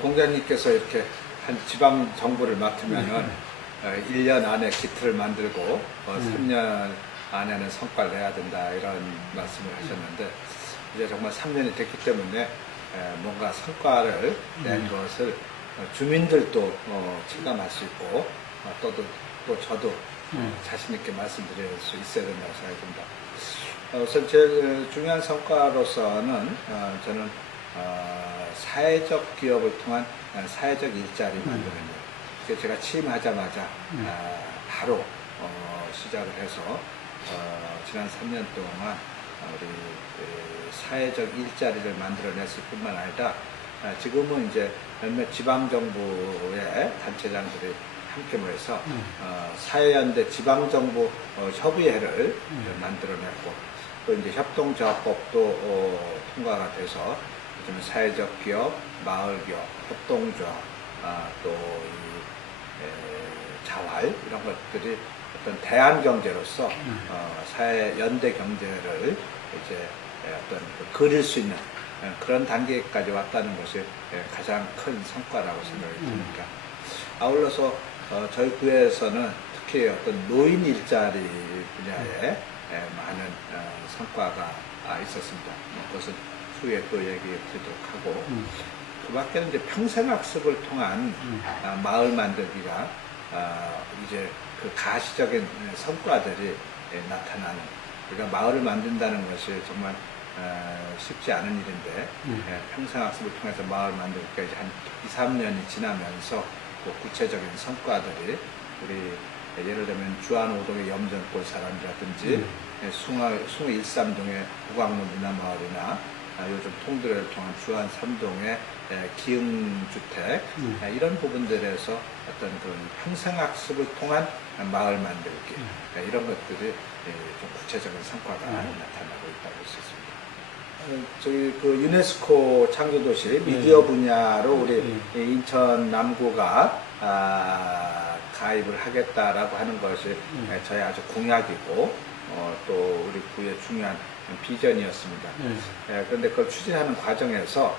공장님께서 이렇게 한 지방 정부를 맡으면은 1년 안에 기틀을 만들고 3년 안에는 성과를 내야 된다 이런 말씀을 하셨는데 이제 정말 3년이 됐기 때문에 뭔가 성과를 낸 것을 주민들도 체감할 수 있고 또 저도 자신 있게 말씀드릴 수 있어야 된다고 생각합니다. 우선 제일 중요한 성과로서는 저는 사회적 기업을 통한 사회적 일자리 만드는 일. 제가 취임하자마자 바로 시작을 해서 지난 3년 동안 우리 사회적 일자리를 만들어냈을 뿐만 아니라 지금은 이제 몇몇 지방정부의 단체장들이 함께 모여서 사회연대 지방정부 협의회를 만들어냈고 또 이제 협동조합법도 통과가 돼서 요즘 사회적 기업, 마을기업, 협동조합, 또 자활 이런 것들이 어떤 대안경제로서 사회 연대 경제를 이제 어떤 그릴 수 있는 그런 단계까지 왔다는 것이 가장 큰 성과라고 생각이 듭니다. 아울러서 저희 구에서는 특히 어떤 노인 일자리 분야에 많은 성과가 있었습니다. 그것은 후에 또 얘기해 드리도록 하고 그 밖에는 이제 평생학습을 통한 마을 만들기가 이제 그 가시적인 성과들이 나타나는 그러니까 마을을 만든다는 것이 정말 쉽지 않은 일인데 평생학습을 통해서 마을 만들기가 이제 한 2, 3년이 지나면서 그 구체적인 성과들이 우리 예를 들면 주안 5동의 염전골 사람이라든지 숭어 13동의 북악문 문화마을이나 요즘 통들을 통한 주안 3동의 기흥주택 이런 부분들에서 어떤 그런 평생학습을 통한 마을 만들기 이런 것들이 좀 구체적인 성과가 나타나고 있다고 할 수 있습니다. 저희 그 유네스코 창조도시 미디어 분야로 우리 인천 남구가 가입을 하겠다라고 하는 것이 저희 아주 공약이고 또 우리 구의 중요한 비전이었습니다. 그런데 그걸 추진하는 과정에서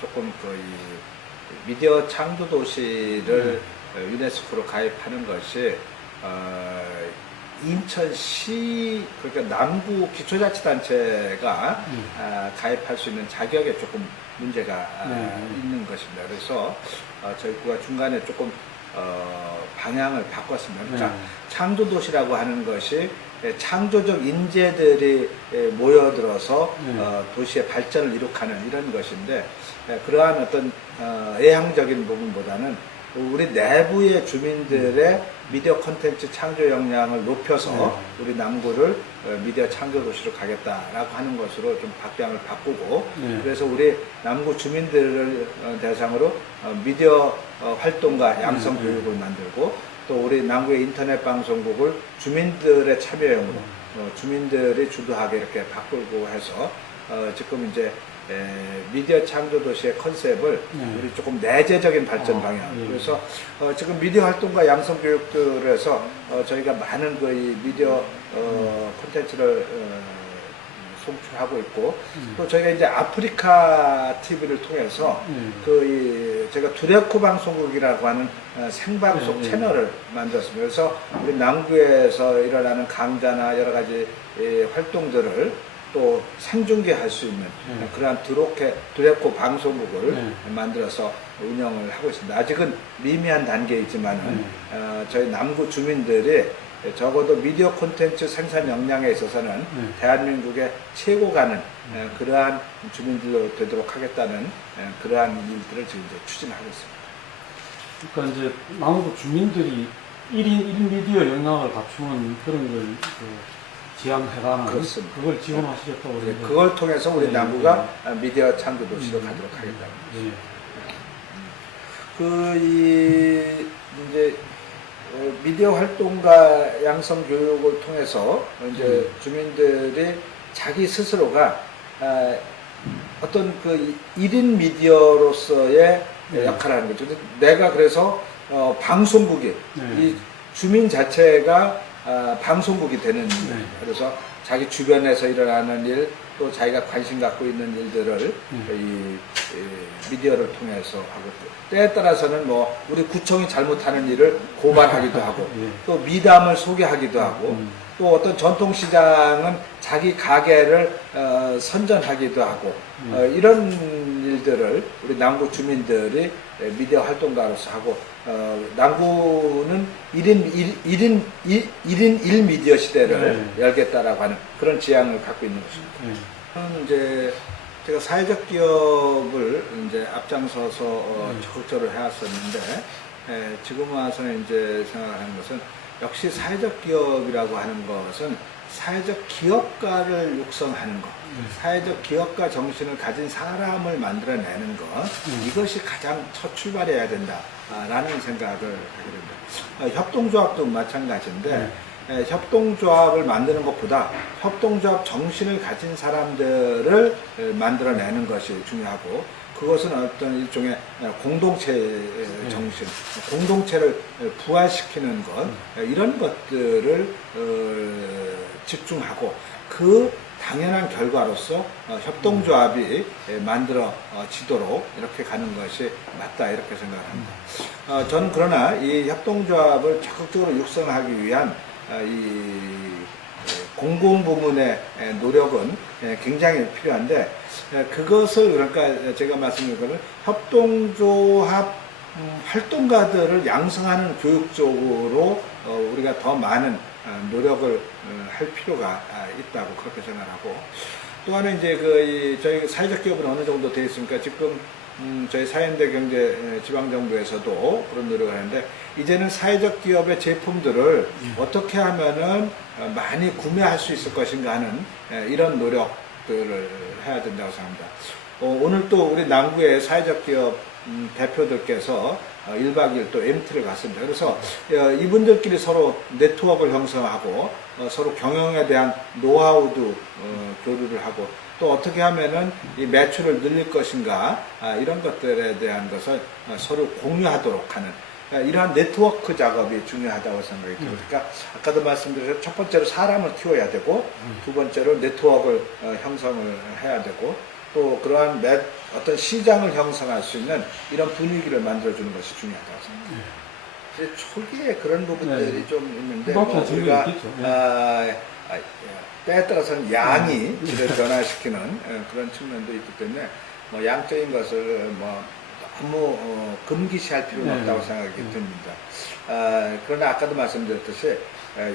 조금 그 미디어 창조도시를 유네스코로 가입하는 것이 인천시 그러니까 남구 기초자치단체가 가입할 수 있는 자격에 조금 문제가 있는 것입니다. 그래서 저희 구가 중간에 조금 방향을 바꿨습니다. 그러니까 창조도시라고 하는 것이 창조적 인재들이 모여들어서 도시의 발전을 이룩하는 이런 것인데 그러한 어떤 외향적인 부분보다는 우리 내부의 주민들의 미디어 콘텐츠 창조 역량을 높여서 우리 남구를 미디어 창조 도시로 가겠다라고 하는 것으로 좀 방향을 바꾸고 그래서 우리 남구 주민들을 대상으로 미디어 활동과 양성 교육을 만들고 또 우리 남구의 인터넷 방송국을 주민들의 참여형으로 주민들이 주도하게 이렇게 바꾸고 해서 지금 이제 미디어 창조 도시의 컨셉을 우리 조금 내재적인 발전 방향. 그래서 지금 미디어 활동과 양성 교육들에서 저희가 많은 그 미디어 콘텐츠를 송출하고 있고 또 저희가 이제 아프리카 TV를 통해서 제가 두레코 방송국이라고 하는 생방송 채널을 만들었습니다. 그래서 우리 남구에서 일어나는 강좌나 여러 가지 활동들을 또 생중계할 수 있는 그러한 두레코 방송국을 만들어서 운영을 하고 있습니다. 아직은 미미한 단계이지만은 저희 남구 주민들이 적어도 미디어 콘텐츠 생산 역량에 있어서는 대한민국의 최고 가는 그러한 주민들로 되도록 하겠다는 그러한 일들을 지금 이제 추진하고 있습니다. 그러니까 이제 남구 주민들이 1인 미디어 역량을 갖추는 그런 걸 지향해가는 그렇습니다. 그걸 지원하시겠다고 그러는데 그걸 통해서 우리 남구가 미디어 창조 도시로 가도록 하겠다는 거죠. 이제 미디어 활동과 양성 교육을 통해서 이제 주민들이 자기 스스로가 어떤 그 1인 미디어로서의 역할을 하는 거죠. 내가 그래서 방송국이 이 주민 자체가 방송국이 되는 일. 그래서 자기 주변에서 일어나는 일, 또 자기가 관심 갖고 있는 일들을 이 미디어를 통해서 하고 때에 따라서는 뭐 우리 구청이 잘못하는 일을 고발하기도 하고 예. 또 미담을 소개하기도 하고 또 어떤 전통시장은 자기 가게를 선전하기도 하고 이런 일들을 우리 남구 주민들이 미디어 활동가로서 하고 남구는 1인 1미디어 시대를 열겠다라고 하는 그런 지향을 갖고 있는 것입니다. 저는 이제 제가 사회적 기업을 이제 앞장서서 적극적으로 해왔었는데 지금 와서는 이제 생각하는 것은 역시 사회적 기업이라고 하는 것은 사회적 기업가를 육성하는 것, 사회적 기업가 정신을 가진 사람을 만들어내는 것, 이것이 가장 첫 출발해야 된다라는 생각을 하게 됩니다. 협동조합도 마찬가지인데 협동조합을 만드는 것보다 협동조합 정신을 가진 사람들을 만들어내는 것이 중요하고 그것은 어떤 일종의 공동체 정신, 공동체를 부활시키는 것, 이런 것들을 집중하고 그 당연한 결과로서 협동조합이 만들어지도록 이렇게 가는 것이 맞다 이렇게 생각을 합니다. 저는 그러나 이 협동조합을 적극적으로 육성하기 위한 이 공공부문의 노력은 굉장히 필요한데 그것을 그러니까 제가 말씀드린 것은 협동조합 활동가들을 양성하는 교육 쪽으로 우리가 더 많은 노력을 할 필요가 있다고 그렇게 생각하고 또 하나 이제 저희 사회적 기업은 어느 정도 되어 있습니까? 지금 저희 사회인대 경제 지방정부에서도 그런 노력을 하는데 이제는 사회적 기업의 제품들을 어떻게 하면은 많이 구매할 수 있을 것인가 하는 이런 노력들을 해야 된다고 생각합니다. 오늘 또 우리 남구의 사회적 기업 대표들께서 1박 2일 또 MT를 갔습니다. 그래서 이분들끼리 서로 네트워크를 형성하고 서로 경영에 대한 노하우도 교류를 하고 또 어떻게 하면은 이 매출을 늘릴 것인가 이런 것들에 대한 것을 서로 공유하도록 하는 이러한 네트워크 작업이 중요하다고 생각이 듭니다. 그러니까 아까도 말씀드렸듯이 첫 번째로 사람을 키워야 되고 두 번째로 네트워크를 형성을 해야 되고 또 그러한 어떤 시장을 형성할 수 있는 이런 분위기를 만들어주는 것이 중요하다고 생각합니다. 초기에 그런 부분들이 좀 있는데 뭐 우리가 때에 따라서는 양이 질을 변화시키는 그런 측면도 있기 때문에 뭐 양적인 것을 뭐 너무 금기시할 필요는 없다고 생각이 듭니다. 그러나 아까도 말씀드렸듯이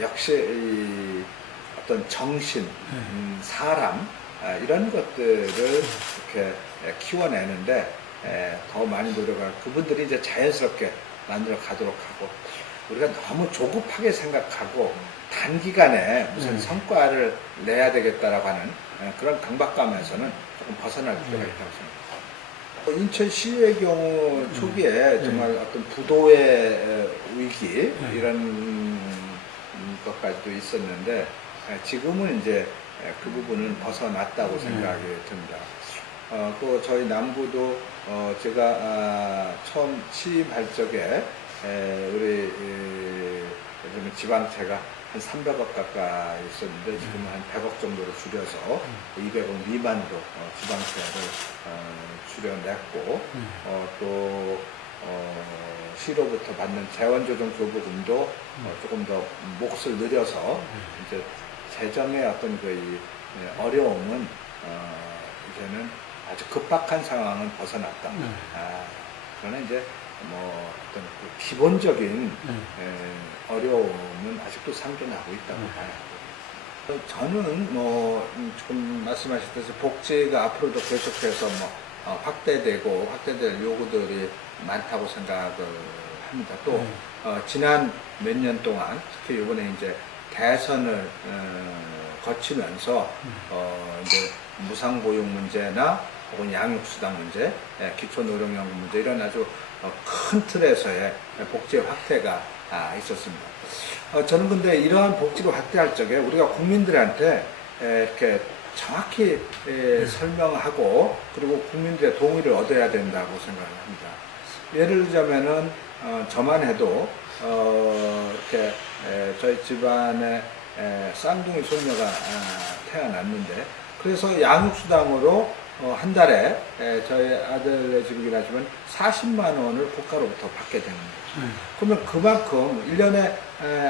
역시 이 어떤 정신, 사람 이런 것들을 이렇게 키워내는데 더 많이 노력하고 그분들이 이제 자연스럽게 만들어 가도록 하고 우리가 너무 조급하게 생각하고 단기간에 무슨 성과를 내야 되겠다라고 하는 그런 강박감에서는 조금 벗어날 필요가 있다고 생각합니다. 인천시의 경우 초기에 정말 어떤 부도의 위기 이런 것까지도 있었는데 지금은 이제 그 부분은 벗어났다고 생각이 듭니다. 또 저희 남구도 제가 처음 취임할 적에 우리 요즘에 지방채가 한 300억 가까이 있었는데 지금은 한 100억 정도로 줄여서 200억 미만으로 지방채를 줄여냈고 또 시로부터 받는 재원조정 교부금도 조금 더 몫을 늘려서 이제 재정의 어떤 그 어려움은 이제는 아주 급박한 상황은 벗어났다. 그러나 이제 뭐 어떤 그 기본적인 어려움은 아직도 상존하고 있다고 봐야 하고 저는 뭐 지금 말씀하셨듯이 복지가 앞으로도 계속해서 뭐 확대될 요구들이 많다고 생각을 합니다. 또 지난 몇 년 동안 특히 이번에 이제 대선을 거치면서 이제 무상보육 문제나 혹은 양육수당 문제, 기초노령연금 문제 이런 아주 큰 틀에서의 복지의 확대가 있었습니다. 저는 근데 이러한 복지를 확대할 적에 우리가 국민들한테 이렇게 정확히 설명하고 그리고 국민들의 동의를 얻어야 된다고 생각을 합니다. 예를 들자면은 저만 해도 이렇게 저희 집안에 쌍둥이 손녀가 태어났는데 그래서 양육수당으로 한 달에 저희 아들의 지금이라 하시면 40만 원을 국가로부터 받게 되는 거죠. 그러면 그만큼 1년에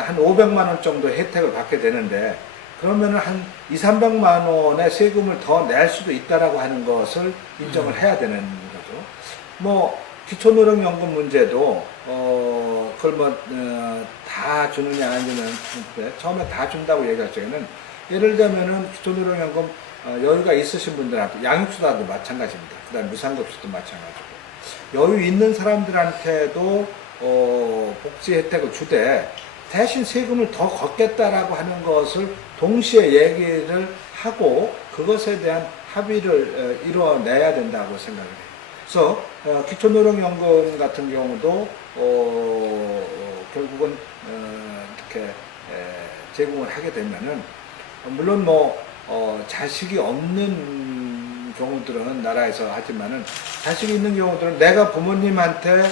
한 500만 원 정도 혜택을 받게 되는데 그러면 한 2, 300만 원의 세금을 더 낼 수도 있다라고 하는 것을 인정을 해야 되는 거죠. 뭐 기초노령연금 문제도 그걸 다 주느냐 안 주느냐 처음에 다 준다고 얘기할 적에는 예를 들면은 기초노령연금 여유가 있으신 분들한테 양육수당도 마찬가지입니다. 그 다음에 무상급식도 마찬가지고 여유 있는 사람들한테도 복지 혜택을 주되 대신 세금을 더 걷겠다라고 하는 것을 동시에 얘기를 하고 그것에 대한 합의를 이뤄내야 된다고 생각을 해요. 그래서 기초노령연금 같은 경우도 결국은 이렇게 제공을 하게 되면은 물론 자식이 없는 경우들은 나라에서 하지만은 자식이 있는 경우들은 내가 부모님한테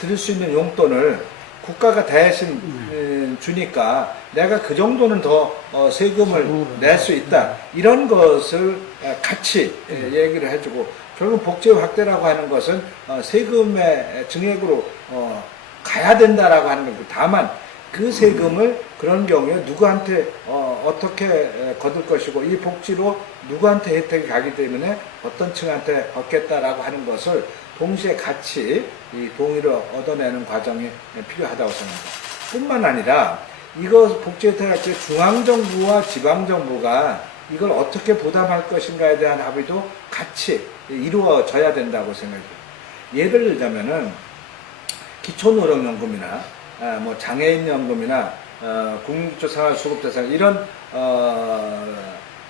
드릴 수 있는 용돈을 국가가 대신 주니까 내가 그 정도는 더 세금을 낼 수 있다. 이런 것을 같이 얘기를 해주고 결국 복지 확대라고 하는 것은 세금의 증액으로 가야 된다라고 하는 거고 다만 그 세금을 그런 경우에 누구한테 어떻게 거둘 것이고 이 복지로 누구한테 혜택이 가기 때문에 어떤 층한테 얻겠다라고 하는 것을 동시에 같이 이 동의를 얻어내는 과정이 필요하다고 생각합니다. 뿐만 아니라 이거 복지 혜택을 할 때 중앙정부와 지방정부가 이걸 어떻게 부담할 것인가에 대한 합의도 같이 이루어져야 된다고 생각해요. 예를 들자면은 기초노령연금이나 뭐 장애인연금이나 국민기초생활수급대상 이런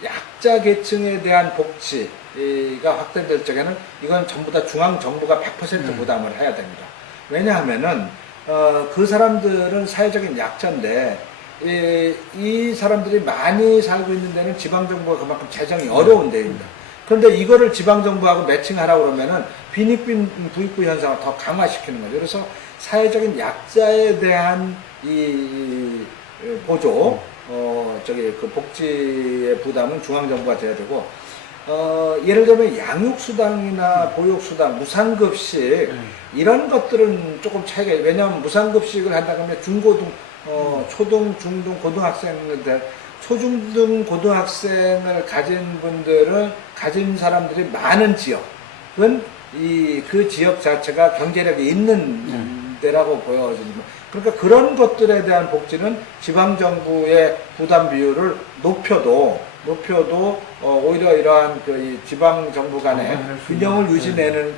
약자 계층에 대한 복지가 확대될 적에는 이건 전부 다 중앙정부가 100% 부담을 해야 됩니다. 왜냐하면은 그 사람들은 사회적인 약자인데 이 사람들이 많이 살고 있는 데는 지방정부가 그만큼 재정이 어려운 데입니다. 그런데 이거를 지방정부하고 매칭하라고 그러면은 빈익빈 부익부 현상을 더 강화시키는 거죠. 그래서 사회적인 약자에 대한 이 보조, 그 복지의 부담은 중앙정부가 돼야 되고, 예를 들면 양육수당이나 보육수당, 무상급식, 이런 것들은 조금 차이가, 왜냐하면 무상급식을 한다 그러면 중고등, 초등, 중등, 고등학생들, 초중등 고등학생을 가진 사람들이 많은 지역은 그 지역 자체가 경제력이 있는 데라고 보여집니다. 그러니까 그런 것들에 대한 복지는 지방정부의 부담 비율을 높여도 오히려 이러한 이 지방정부 간의 균형을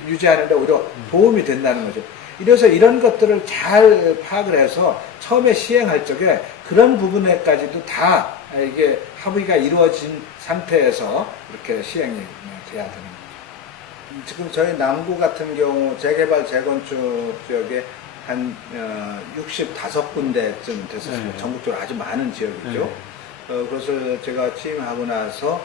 유지하는데 오히려 도움이 된다는 거죠. 이래서 이런 것들을 잘 파악을 해서 처음에 시행할 적에 그런 부분에까지도 다 이게 합의가 이루어진 상태에서 이렇게 시행이 돼야 되는 거죠. 지금 저희 남구 같은 경우 재개발 재건축 지역에 한 65군데쯤 됐었습니다. 전국적으로 아주 많은 지역이죠. 그것을 제가 취임하고 나서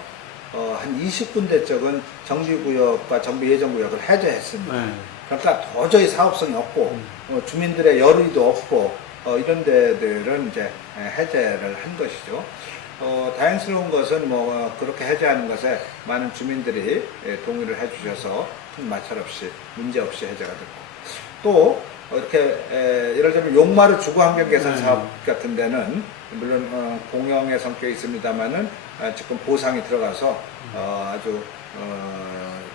한 20군데 쪽은 정비구역과 정비예정구역을 해제했습니다. 그러니까 도저히 사업성이 없고 주민들의 열의도 없고 이런 데들은 이제 해제를 한 것이죠. 다행스러운 것은 그렇게 해제하는 것에 많은 주민들이 동의를 해주셔서 큰 마찰 없이 문제 없이 해제가 됐고 또 이렇게 예를 들면 용마루 주거환경 개선 사업 같은 데는 물론 공영의 성격이 있습니다만은 지금 보상이 들어가서 아주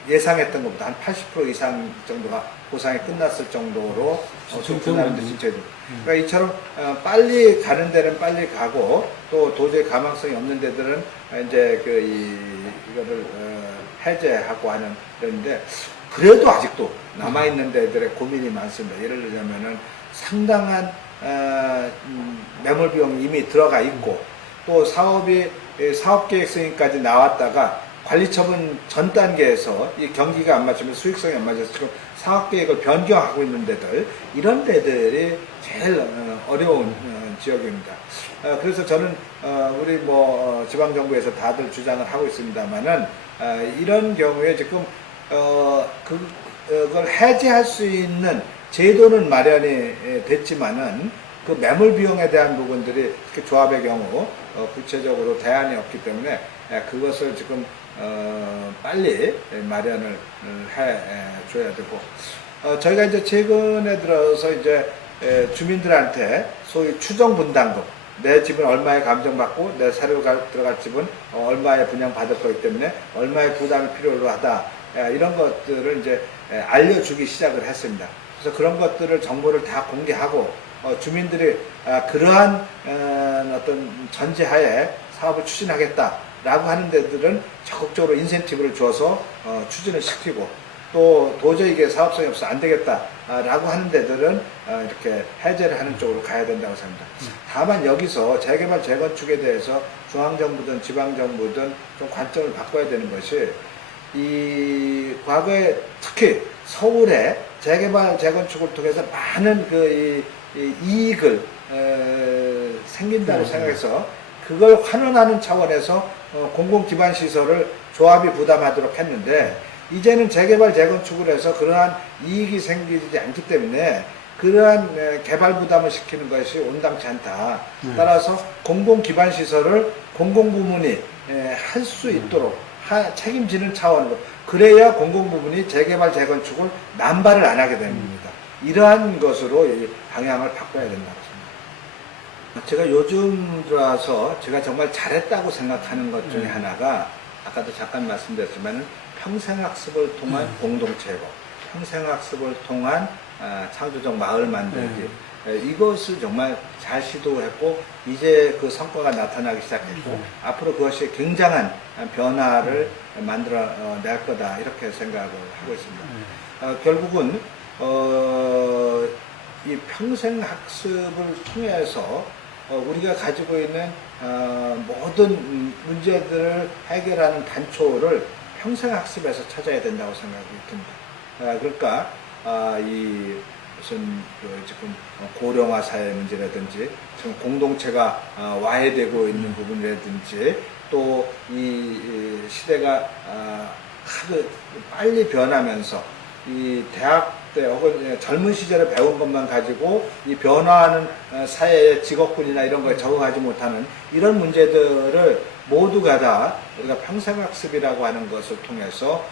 예상했던 것보다 한 80% 이상 정도가 보상이 끝났을 정도로 끝나는데 진짜 그러니까 이처럼 빨리 가는 데는 빨리 가고 또 도저히 가망성이 없는 데들은 이제 이거를 해제하고 하는 데인데 그래도 아직도 남아있는 데들의 고민이 많습니다. 예를 들자면은 상당한 매몰 비용이 이미 들어가 있고 또 사업계획 승인까지 나왔다가 관리처분 전 단계에서 이 경기가 안 맞으면 수익성이 안 맞아서 지금 사업계획을 변경하고 있는 데들 이런 데들이 제일 어려운 지역입니다. 그래서 저는 우리 지방정부에서 다들 주장을 하고 있습니다만은 이런 경우에 지금 그걸 해제할 수 있는 제도는 마련이 됐지만은 그 매몰 비용에 대한 부분들이 특히 조합의 경우 구체적으로 대안이 없기 때문에 그것을 지금 빨리 마련을 해 줘야 되고, 저희가 이제 최근에 들어서 이제 주민들한테 소위 추정 분담금, 내 집은 얼마에 감정받고 내 사료가 들어갈 집은 얼마에 분양받을 거기 때문에 얼마의 부담이 필요로 하다, 이런 것들을 이제 알려주기 시작을 했습니다. 그래서 그런 것들을 정보를 다 공개하고 주민들이 그러한 어떤 전제하에 사업을 추진하겠다라고 하는 데들은 적극적으로 인센티브를 줘서 추진을 시키고, 또 도저히 이게 사업성이 없어 안 되겠다라고 하는 데들은 이렇게 해제를 하는 쪽으로 가야 된다고 생각합니다. 다만 여기서 재개발 재건축에 대해서 중앙정부든 지방정부든 좀 관점을 바꿔야 되는 것이, 이 과거에 특히 서울에 재개발 재건축을 통해서 많은 그 이익을 생긴다고 생각해서 그걸 환원하는 차원에서 공공기반시설을 조합이 부담하도록 했는데, 이제는 재개발 재건축을 해서 그러한 이익이 생기지 않기 때문에 그러한 개발 부담을 시키는 것이 온당치 않다. 따라서 공공기반시설을 공공부문이 할 수 있도록 책임지는 차원으로, 그래야 공공부문이 재개발 재건축을 남발을 안 하게 됩니다. 이러한 것으로 이 방향을 바꿔야 된다고 생각합니다. 제가 요즘 들어서 제가 정말 잘했다고 생각하는 것 중에 하나가, 아까도 잠깐 말씀드렸지만 평생학습을 통한 공동체고, 평생학습을 통한 창조적 마을 만들기, 이것을 정말 잘 시도했고 이제 그 성과가 나타나기 시작했고 앞으로 그것이 굉장한 변화를 만들어 낼 거다, 이렇게 생각을 하고 있습니다. 결국은 이 평생학습을 통해서 우리가 가지고 있는 모든 문제들을 해결하는 단초를 평생학습에서 찾아야 된다고 생각이 듭니다. 그러니까 이 무슨 지금 고령화 사회 문제라든지 지금 공동체가 와해되고 있는 부분이라든지, 또 이 시대가 하도 빨리 변하면서 이 대학 때 혹은 젊은 시절에 배운 것만 가지고 이 변화하는 사회의 직업군이나 이런 거에 적응하지 못하는 이런 문제들을 모두가 다 우리가 평생학습이라고 하는 것을 통해서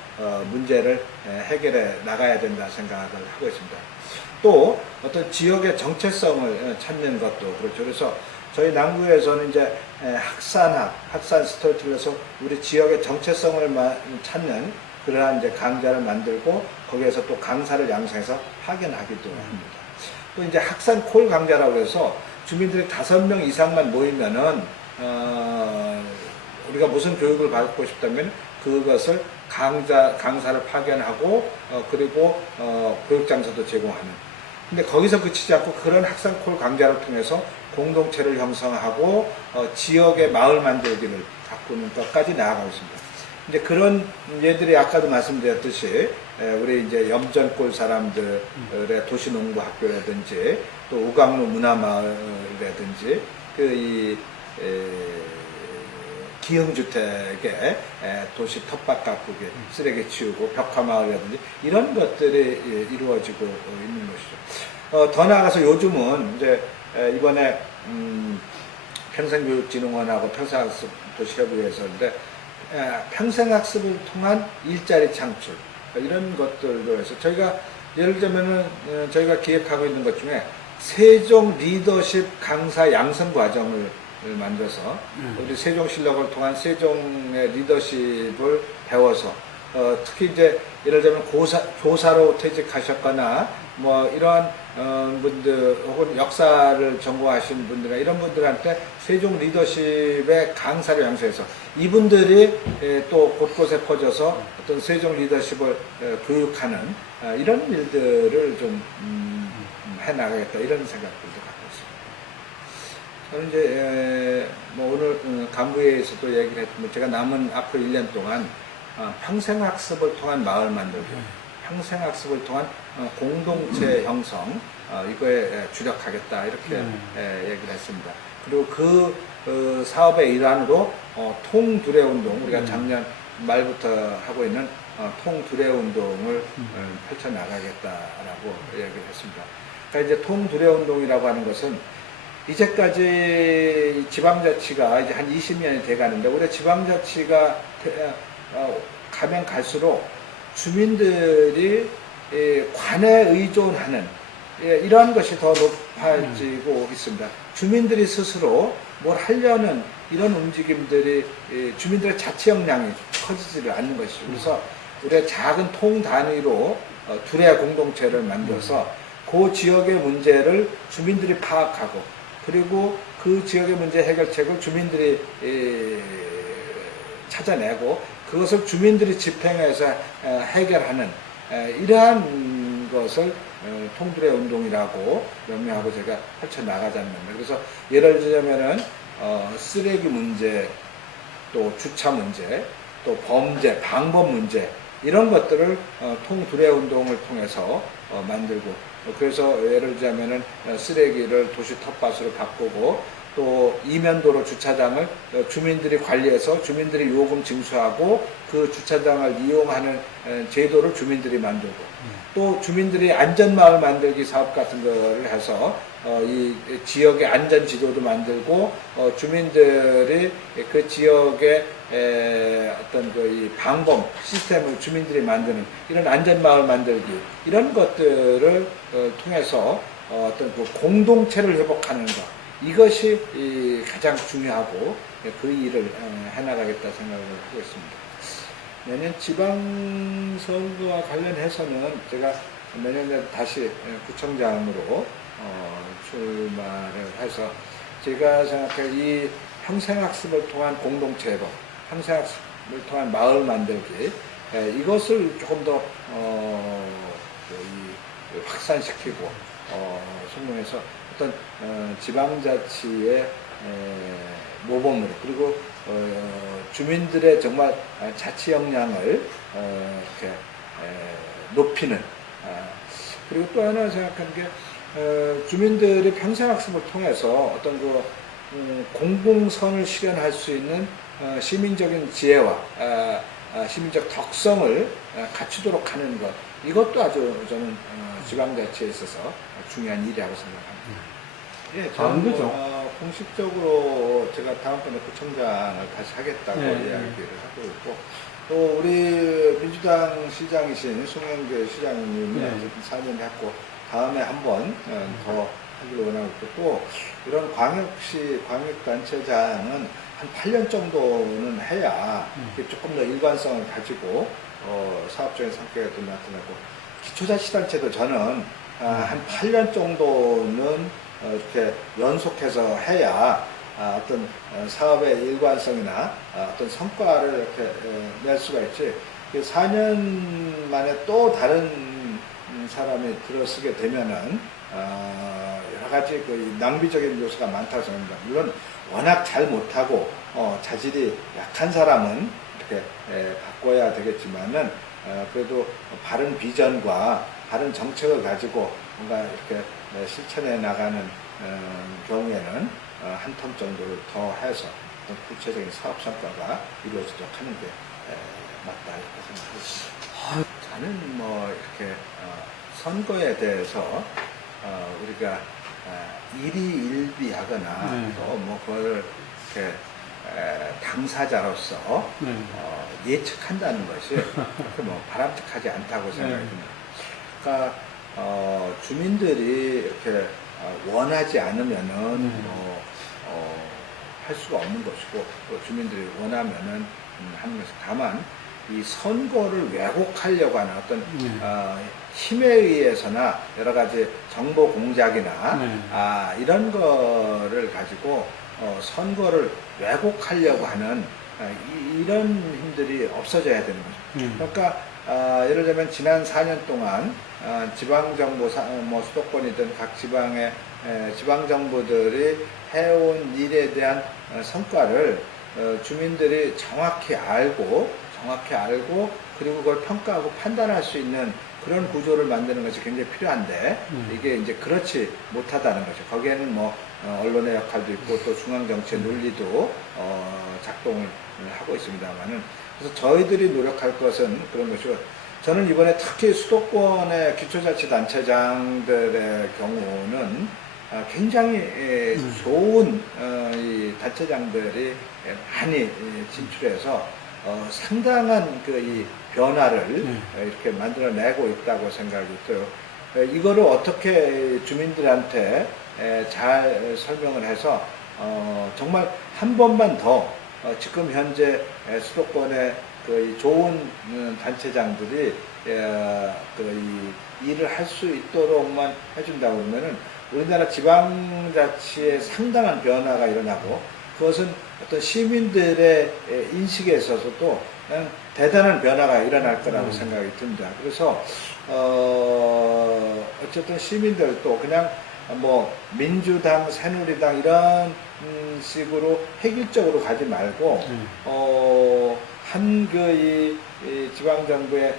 문제를 해결해 나가야 된다 생각을 하고 있습니다. 또 어떤 지역의 정체성을 찾는 것도 그렇죠. 그래서 저희 남구에서는 이제 학산 스토리를 해서 우리 지역의 정체성을 찾는 그러한 이제 강좌를 만들고 거기에서 또 강사를 양성해서 파견하기도 합니다. 또 이제 학산 콜 강좌라고 해서 주민들이 5명 이상만 모이면은 우리가 무슨 교육을 받고 싶다면 그것을 강사를 파견하고 그리고 교육 장소도 제공하는. 근데 거기서 그치지 않고 그런 학산 콜 강좌를 통해서 공동체를 형성하고 지역의 마을 만들기를 가꾸는 것까지 나아가고 있습니다. 이제 그런 예들이 아까도 말씀드렸듯이 우리 이제 염전골 사람들의 도시농구 학교라든지 또 우강로 문화마을이라든지 기흥주택의 도시 텃밭 가꾸기, 쓰레기 치우고 벽화마을이라든지 이런 것들이 이루어지고 있는 것이죠. 더 나아가서 요즘은 이제 이번에 평생교육진흥원하고 평생학습 도시협의회에서인데 평생학습을 통한 일자리 창출 이런 것들로 해서 저희가 예를 들면은 저희가 기획하고 있는 것 중에 세종 리더십 강사 양성 과정을 만들어서 우리 세종실록을 통한 세종의 리더십을 배워서 특히 이제 예를 들면 교사로 퇴직하셨거나 뭐 이러한 분들 혹은 역사를 전공하신 분들이나 이런 분들한테 세종 리더십의 강사를 양성해서 이분들이 또 곳곳에 퍼져서 어떤 세종 리더십을 교육하는 이런 일들을 좀 해나가겠다, 이런 생각들도 갖고 있습니다. 저는 이제 뭐 오늘 간부회에서도 얘기를 했지만 제가 남은 앞으로 1년 동안 평생학습을 통한 마을 만들기, 평생학습을 통한 공동체 형성, 이거에 주력하겠다, 이렇게 얘기를 했습니다. 그리고 그 사업의 일환으로 통두레운동, 우리가 작년 말부터 하고 있는 통두레운동을 펼쳐나가겠다라고 얘기를 했습니다. 그러니까 이제 통두레운동이라고 하는 것은 이제까지 지방자치가 이제 한 20년이 돼 가는데, 올해 지방자치가 가면 갈수록 주민들이 관에 의존하는 이러한 것이 더 높아지고 있습니다. 주민들이 스스로 뭘 하려는 이런 움직임들이 주민들의 자치 역량이 커지지를 않는 것이죠. 그래서 우리가 작은 통 단위로 두레 공동체를 만들어서 그 지역의 문제를 주민들이 파악하고, 그리고 그 지역의 문제 해결책을 주민들이 찾아내고, 그것을 주민들이 집행해서 해결하는 이러한 것을 통두레 운동이라고 명명하고 제가 펼쳐나가자는 겁니다. 그래서 예를 들자면은 쓰레기 문제, 또 주차 문제, 또 범죄, 방법 문제, 이런 것들을 통두레 운동을 통해서 만들고, 그래서 예를 들자면은 쓰레기를 도시 텃밭으로 바꾸고, 또 이면도로 주차장을 주민들이 관리해서 주민들이 요금 징수하고 그 주차장을 이용하는 제도를 주민들이 만들고, 또 주민들이 안전마을 만들기 사업 같은 거를 해서 이 지역의 안전지도도 만들고, 주민들이 그 지역의 어떤 그 이 방법 시스템을 주민들이 만드는 이런 안전마을 만들기, 이런 것들을 통해서 어떤 그 공동체를 회복하는 것, 이것이 가장 중요하고 그 일을 해나가겠다 생각을 하고 있습니다. 내년 지방선거와 관련해서는 제가 내년에 다시 구청장으로 출마를 해서, 제가 생각할 이 평생학습을 통한 공동체로, 평생학습을 통한 마을 만들기, 이것을 조금 더 확산시키고 성공해서 어떤 지방자치의 모범으로, 그리고 주민들의 정말 자치 역량을 이렇게 높이는, 그리고 또 하나 생각하는 게 주민들이 평생학습을 통해서 어떤 그 공공선을 실현할 수 있는 시민적인 지혜와 시민적 덕성을 갖추도록 하는 것, 이것도 아주 저는 지방자치에 있어서 중요한 일이라고 생각합니다. 예, 저는 공식적으로 제가 다음번에 구청장을 다시 하겠다고 이야기를 하고 있고, 또 우리 민주당 시장이신 송영길 시장님이 4년 했고, 다음에 한번 더 하기를 원하고 있고, 또 이런 광역단체장은 한 8년 정도는 해야 조금 더 일관성을 가지고 사업적인 성격에도 나타나고, 기초자치단체도 저는 한 8년 정도는 이렇게 연속해서 해야 어떤 사업의 일관성이나 어떤 성과를 이렇게 낼 수가 있지, 4년 만에 또 다른 사람이 들어서게 되면은 여러 가지 그 낭비적인 요소가 많다고 생각합니다. 물론 워낙 잘 못하고 자질이 약한 사람은 이렇게 바꿔야 되겠지만은, 그래도 바른 비전과 바른 정책을 가지고 뭔가 이렇게 실천해 나가는 경우에는 한 텀 정도를 더 해서 어떤 구체적인 사업 성과가 이루어지도록 하는 게 맞다, 이렇게 생각하고 있습니다. 저는 뭐 이렇게 선거에 대해서 우리가 일희일비하거나 또 뭐 그걸 이렇게 당사자로서 예측한다는 것이 그렇게 뭐 바람직하지 않다고 생각이 듭니다. 그러니까 주민들이 이렇게 원하지 않으면은 할 수가 없는 것이고, 또 주민들이 원하면은 하는 것이, 다만 이 선거를 왜곡하려고 하는 어떤 힘에 의해서나 여러 가지 정보 공작이나 이런 거를 가지고 선거를 왜곡하려고 하는 이런 힘들이 없어져야 되는 거죠. 그러니까 예를 들면 지난 4년 동안 지방정부, 뭐 수도권이든 각 지방의 지방정부들이 해온 일에 대한 성과를 주민들이 정확히 알고 그리고 그걸 평가하고 판단할 수 있는 그런 구조를 만드는 것이 굉장히 필요한데, 이게 이제 그렇지 못하다는 거죠. 거기에는 뭐 언론의 역할도 있고 또 중앙정치의 논리도 작동을 하고 있습니다만은, 그래서 저희들이 노력할 것은 그런 것이고, 저는 이번에 특히 수도권의 기초자치단체장들의 경우는 굉장히 좋은 이 단체장들이 많이 진출해서 상당한 그 이 변화를 이렇게 만들어내고 있다고 생각이 들어요. 이거를 어떻게 주민들한테 잘 설명을 해서 정말 한 번만 더 지금 현재 수도권의 그 좋은 단체장들이 그 일을 할 수 있도록만 해준다고 그러면은 우리나라 지방자치에 상당한 변화가 일어나고 그것은 어떤 시민들의 인식에 있어서도 대단한 변화가 일어날 거라고 생각이 듭니다. 그래서 어쨌든 시민들도 그냥 뭐 민주당, 새누리당 이런 식으로 획일적으로 가지 말고 한 그 이 지방정부의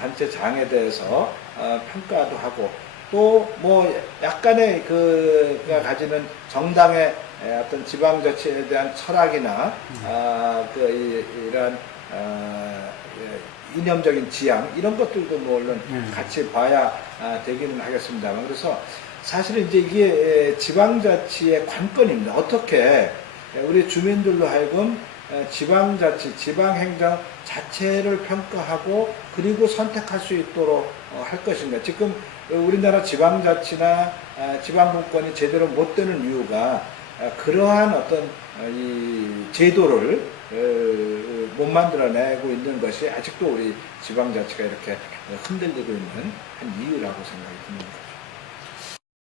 단체장에 대해서 평가도 하고 또 뭐 약간의 그가 가지는 정당의 어떤 지방자치에 대한 철학이나 이런 이념적인 지향 이런 것들도 물론 같이 봐야 되기는 하겠습니다만 그래서 사실은 이제 이게 지방자치의 관건입니다. 어떻게 우리 주민들로 하여금 지방자치, 지방행정 자체를 평가하고 그리고 선택할 수 있도록 할 것인가. 지금 우리나라 지방자치나 지방분권이 제대로 못 되는 이유가 그러한 어떤 이 제도를 못 만들어내고 있는 것이 아직도 우리 지방자치가 이렇게 흔들리고 있는 한 이유라고 생각이 듭니다.